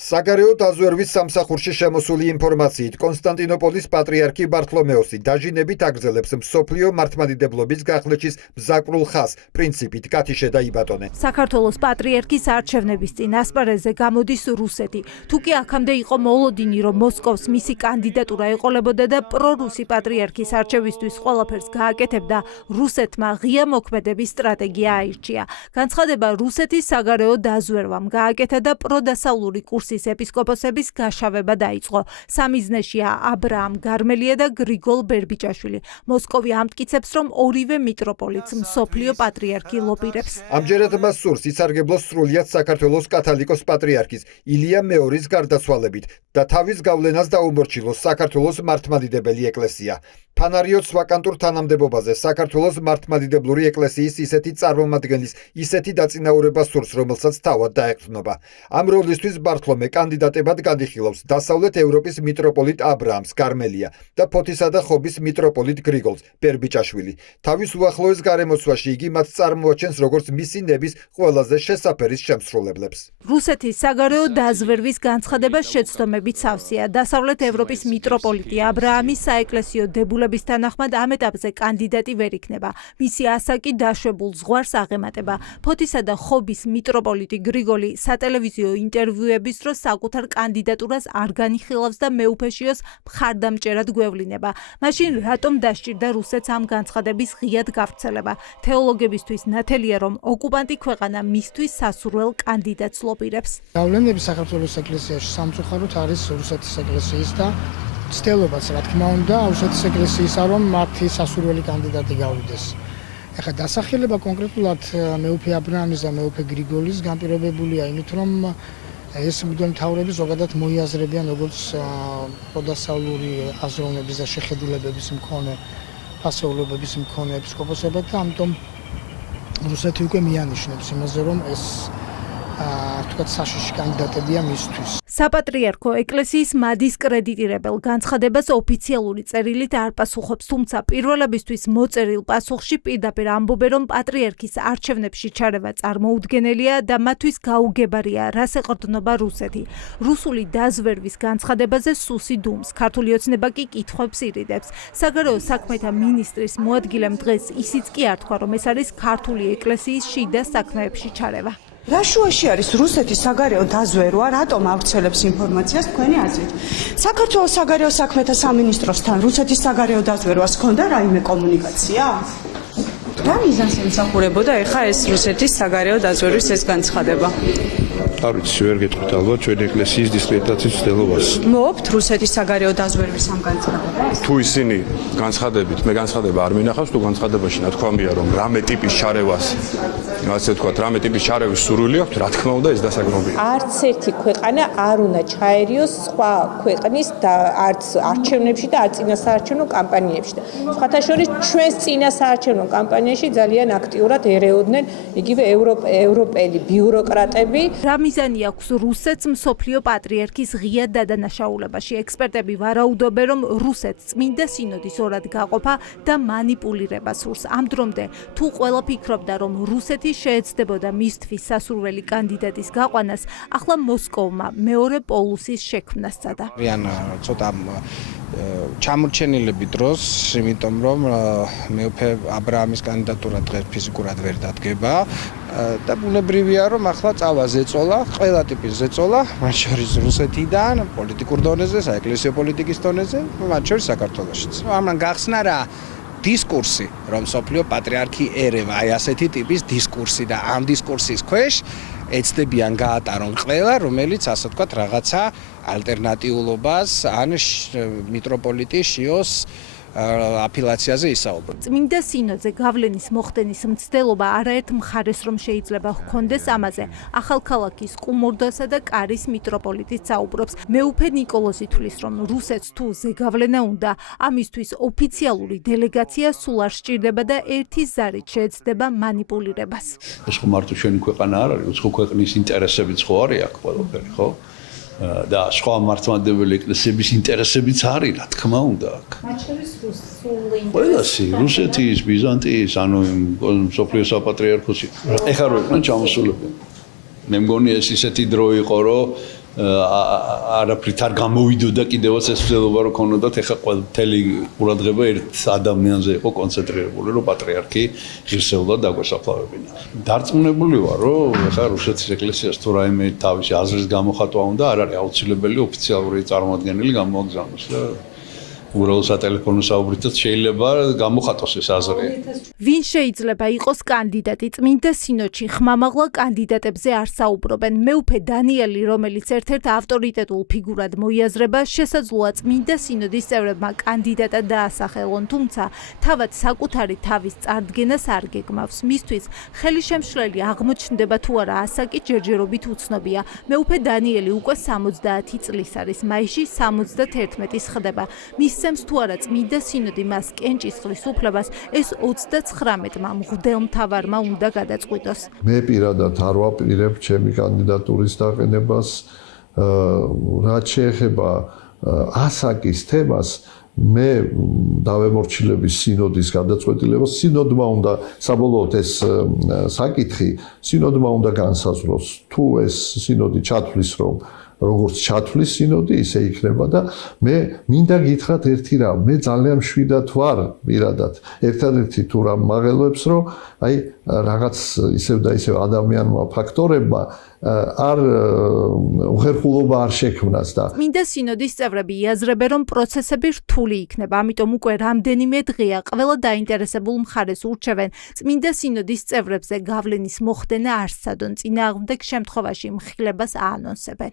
საგარეო დაზვერვის სამსახურში შემოსული ინფორმაციით კონსტანტინოპოლის პატრიარქი ბართლომეოსი დაჟინებით აგრძელებს მსოფლიო მართლმადიდებლობის გახლეჩის მზაკრულ ხაზს პრინციპით გათიშე და იბატონე. საქართველოს პატრიარქის არჩევნების წინ ასპარეზზე გამოდის რუსეთი. თუკი აქამდე იყო მოლოდინი, რომ მოსკოვს მისი კანდიდატურა ეყოლებოდა და პრორუსი პატრიარქის არჩევისთვის ყველაფერს გააკეთებდა, რუსეთმა ღია მოქმედების სტრატეგია აირჩია. განცხადება რუსეთის საგარეო დაზვერვამ გააკეთა და პროდასავლური კურსის ეპისკოპოსების გაშავება დაიწყო. სამიზნეშია აბრაამ გარმელია და გრიგოლ ბერბიჭაშვილი. მოსკოვი ამტკიცებს, რომ ორივე მიტროპოლიტს მსოფლიო პატრიარქი ლობირებს. ამჯერად მას სურს იცარგებლოს სრულიად საქართველოს კათალიკოს პატრიარქის ილია მეორის გარდაცვალებით და თავის გავლენას დაუმორჩილოს საქართველოს მართლმადიდებელი ეკლესია. ფანარიოც ვაკანტურ თანამდებობაზე საქართველოს მართლმადიდებლური ეკლესიის ისეთი წარმომადგენლის ისეთი დაწინაურება სურს, რომელსაც თავად დაეყრდნობა. ამ როლისთვის ბართლომე კანდიდატებად განიხილავს დასავლეთ ევროპის მიტროპოლიტ აბრაამს გარმელია და ფოთისა და ხობის მიტროპოლიტ გრიგოლს ბერბიჭაშვილი. თავის უახლოეს გარემოცვაში იგი მათ წარმოაჩენს როგორც მისი ნების ყველაზე შესაფერის შემსრულებლებს. რუსეთის საგარეო დაზვერვის განცხადება შეცდომებით სავსეა. დასავლეთ ევროპის მიტროპოლიტი აბრაამის საეკლესიო დებულების თანახმად ამ ეტაპზე კანდიდატი ვერ იქნება. მისი ასაკი დაშვებულ ზღვარს აღემატება. ფოთისა და ხობის მიტროპოლიტი გრიგოლი სატელევიზიო ინტერვიუების დროს საკუთარ კანდიდატურას არ განიხილავს და მეუფეშიოს მხარდამჭერად გვევლინება. მაშინ რატომ დასჭირდა რუსეთს ამ განცხადების ღიად გავრცელება? თეოლოგებისთვის ნათელია, რომ ოკუპანტი ქვეყანა მისთვის სასურველ კანდიდატს ლობირებს. გავლენები საქართველოს ეკლესიაში სამწუხაროდ არის რუსეთის ეკლესიის და ცდილობაც, რა თქმა უნდა, რუსეთის ეკლესიისა, რომ მათი სასურველი კანდიდატი გავიდეს. ეხლა დასახელება კონკრეტულად მეუფე აბრაამის და მეუფე გრიგოლის განპირობებულია იმით, რომ ეს მღვდელმთავრები ზოგადად მოიაზრებიან როგორც პროდასავლური აზროვნების და შეხედულებების მქონე ფასეულობების მქონე ეპისკოპოსებად და ამიტომ რუსეთი უკვე მიანიშნებს იმაზე, რომ ეს თქვათ საშიში კანდიდატებია მისთვის. საპატრიარქო ეკლესიის მადისკრედიტირებელ განცხადებას ოფიციალური წერილით არ პასუხობს, თუმცა პირველებისთვის მოწერილ პასუხში პირდაპირ ამბობენ, რომ პატრიარქის არჩევნებში ჩარევა წარმოუდგენელია და მათთვის გაუგებარია, რას ეყრდნობა რუსეთი. რუსული დაზვერვის განცხადებაზე სუსი დუმს, ქართული ოცნება კი კითხვებს ირიდებს. საგარეო საქმეთა მინისტრის მოადგილემ დღეს ისიც კი არ თქვა, რომ ეს არის ქართული ეკლესიის შიდა საქმეებში ჩარევა. რა შუაში არის რუსეთის საგარეო დაზვერვა, რატომ ავრცელებს ინფორმაციას თქვენი აზრით? საქართველოს საგარეო საქმეთა სამინისტროსთან რუსეთის საგარეო დაზვერვას ჰქონდა რაიმე კომუნიკაცია? რა მიზანს ემსახურებოდა ეხა ეს რუსეთის საგარეო დაზვერვის ეს განცხადება? არ ვიცი, ვერ გეტყვით ალბათ ჩვენი ეკლესიის დისკრედიტაციის ცდილობას. მოობთ რუსეთის საგარეო დაზვერვის ამ განცხადებას? თუ ისინი განცხადებით, მე განცხადება არ მინახავს, თუ განცხადებაში ნათქვამია, რომ რამე ტიპის ჩარევას, ასე ვთქვათ, რამე ტიპის ჩარევის სურვილი აქვს, რა თქმა უნდა, ეს დასაგრობია. არც ერთი ქვეყანა არ უნდა ჩაერიოს სხვა ქვეყნის და არც არჩევნებში და არც წინასაარჩევნო კამპანიებში. სხვათა შორის ჩვენს წინასაარჩევნო კამპანიაში ძალიან აქტიურად ერეოდნენ იგივე ევროპელი ბიუროკრატები. რა მიზანი აქვს რუსეთს მსოფლიო პატრიარქის ღია დადანაშაულებაში? ექსპერტები ვარაუდობენ, რომ რუსეთს წმინდა სინოდის ორად გაყოფა და მანიპულირება სურს. ამ დრომდე თუ ყველა ფიქრობდა, რომ რუსეთი შეეცდებოდა მისთვის სასურველი კანდიდატის გაყვანას, ახლა მოსკოვმა მეორე პოლუსის შექმნას სცადა. რიან ცოტა ჩამორჩენილები დროს, იმიტომ რომ მეუფე აბრაამის კანდიდატურა დღეს ფიზიკურად ვერ დადგება და ბუნებრივია, რომ ახლა წავა ზეწოლა, ყველა ტიპის ზეწოლა, მათ შორის რუსეთიდან, პოლიტიკურ დონეზე, საეკლესიო პოლიტიკის დონეზე, მათ შორის საქართველოშიც. ამან გახსნა რა დისკურსი, რომ მსოფლიო პატრიარქი ერევა, აი ასეთი ტიპის დისკურსი და ამ დისკურსის ქვეშ ეცდებიან გაატარონ ყველა, რომელიც ასე ვთქვათ რაღაცა ალტერნატიულობას ან მიტროპოლიტი შიოს აფილაციაზე ისაუბრებს. წმინდა სინოდზე გავლენის მოხდენის მცდელობა არაერთ მხარეს რომ შეიძლება ჰქონდეს ამაზე. ახალქალაქის კუმურდოსა და კარის მიტროპოლიტიც საუბრობს. მეუფე ნიკოლოზი თვლის, რომ რუსეთს თუ ზეგავლენა უნდა, ამისთვის ოფიციალური დელეგაცია სულ არ სჭირდება და ერთი ზარით შეეცდება მანიპულირებას. ეს ხო მარტო ჩვენი ქვეყანა არ არის, უცხო ქვეყნის ინტერესებიც ხო არის აქ ყველაფერი, ხო? და სხვა მართლმადიდებელი ეკლესიების ინტერესებიც არის, რა თქმა უნდა აქ. მათ შორის რუსული ყველასი, რუსეთის, ბიზანტიის, ანუ მსოფლიო საპატრიარქოსი. ეხლა რო იყვნენ ჩამოსულები. მე მგონი ეს ისეთი დრო იყო, რომ არაფრით არ გამოვიდოდა კიდევაც ეს ცდილობა რომ ქონოდათ ეხა მთელი ყურადღება ერთ ადამიანზე იყო კონცენტრირებული რომ პატრიარქი ღირსეულად დაგვესაფლავებინა. დარწმუნებული ვარ რომ ეხა რუსეთის ეკლესიას თუ რაიმე თავისი აზრის გამოხატვა უნდა არ არის აუცილებელი ოფიციალური წარმომადგენელი გამოგზავნოს და უბრალოდ სატელეფონო საუბრითაც შეიძლება გამოხატოს ეს აზრი. ვინ შეიძლება იყოს კანდიდატი? წმინდა სინოდში ხმამაღლა კანდიდატებზე არ საუბრობენ. მეუფე დანიელი, რომელიც ერთ-ერთ ავტორიტეტულ ფიგურად მოიაზრება, შესაძლოა წმინდა სინოდის წევრებმა კანდიდატად დაასახელონ, თუმცა თავად საკუთარი თავის წარდგენას არ გეგმავს. მისთვის ხელისშემშლელი აღმოჩნდება თუ არა ასაკი ჯერჯერობით უცნობია. მეუფე დანიელი უკვე 70 წლის არის, მაისში 71-ის ხდება. მისცემს თუ არა წმინდა სინოდი მას კენჭისყრის უფლებას, ეს 39-მა მღვდელმთავარმა უნდა გადაწყვიტოს. მე პირადად არ ვაპირებ ჩემი კანდიდატურის დაყენებას, რაც შეეხება ასაკის თემას, მე დავემორჩილების სინოდის გადაწყვეტილებას. სინოდმა უნდა საბოლოოდ ეს საკითხი სინოდმა უნდა განსაზღვროს, თუ ეს სინოდი ჩათვლის რომ როგორც ჩათვლის სინოდი, ისე იქნება და მე მინდა გითხრათ ერთი რამ, მე ძალიან მშვიდად ვარ პირადად. ერთადერთი თუ რამ მაღელვებს, რომ აი რაღაც ისევ და ისევ ადამიანმა ფაქტორებმა არ უხერხულობა არ შექმნას და წმინდა სინოდის წევრები იაზრებენ, რომ პროცესები რთული იქნება, ამიტომ უკვე რამდენიმე დღეა ყველა დაინტერესებულ მხარეს ურჩევენ წმინდა სინოდის წევრებზე გავლენის მოხდენა არ სცადონ, წინააღმდეგ შემთხვევაში მხილებას აანონსებენ.